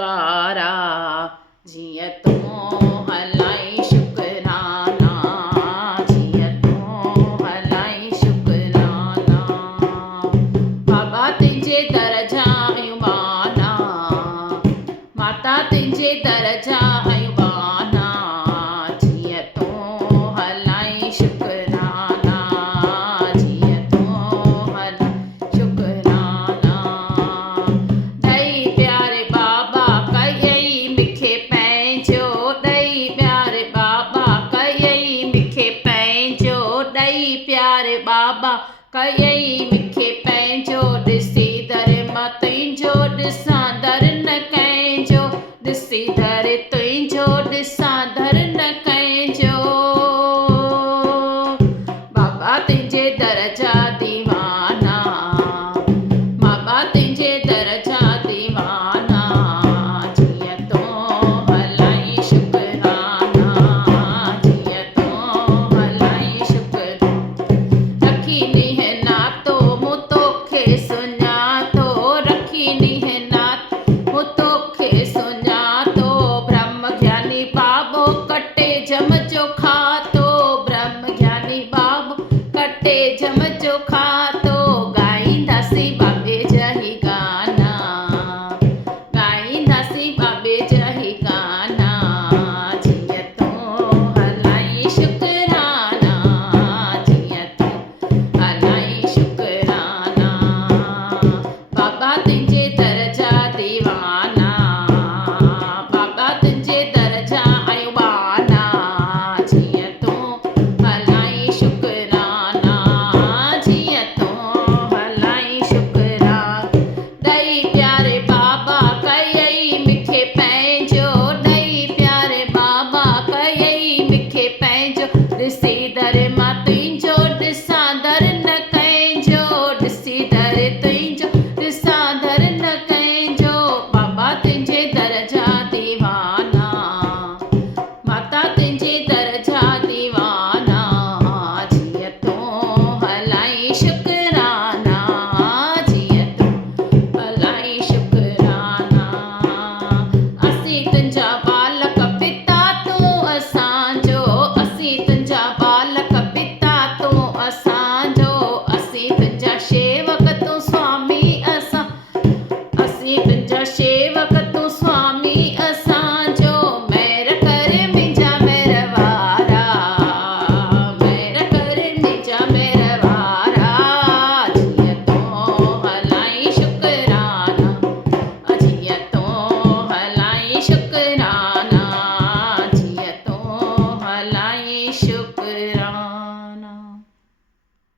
वारा जीअं तूं हलाई शुकराना जीअं तूं हलाई शुकराना बाबा तुंहिंजे दर जा आहियूं माना माता तुंहिंजे दर जा आहियूं माना जीअं तूं हलाई शुकराना जीअं तूं हलाई शुकराना ॾई प्यारे बाबा कयई मूंखे पंहिंजो ॾई प्यारे बाबा कयई मूंखे पंहिंजो ॾई प्यारे बाबा कयई मूंखे पंहिंजो ॾिसी दर मां तुंहिंजो ॾिसां दर न कंहिंजो ॾिसी दर